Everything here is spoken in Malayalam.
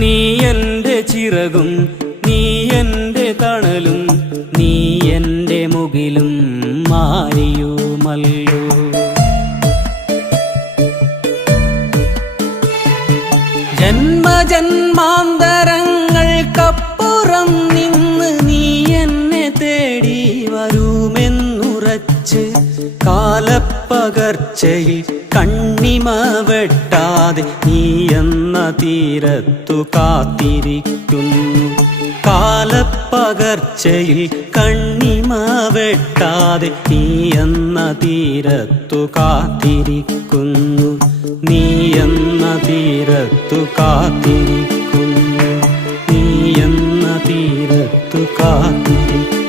നീ എൻ്റെ ചിറകും നീ എൻ്റെ തണലും നീ എൻ്റെ മുകിലും മാറിയുമല്ലോ. ജന്മജന്മാന്തരങ്ങൾക്കപ്പുറം നിന്ന് നീ എന്നെ തേടി വരുമെന്നുറച്ച് കാലപ്പകർച്ചയിൽ കണ്ണിമ വെട്ടാതെ നീ എന്ന തീരത്തു കാത്തിരിക്കുന്നു. കാലപ്പകർച്ചയിൽ കണ്ണിമ വെട്ടാതെ നീ എന്ന തീരത്തു കാത്തിരിക്കുന്നു. നീ എന്ന തീരത്തു കാത്തിരിക്കുന്നു. നീ എന്ന തീരത്തു കാത്തിരിക്കുന്നു.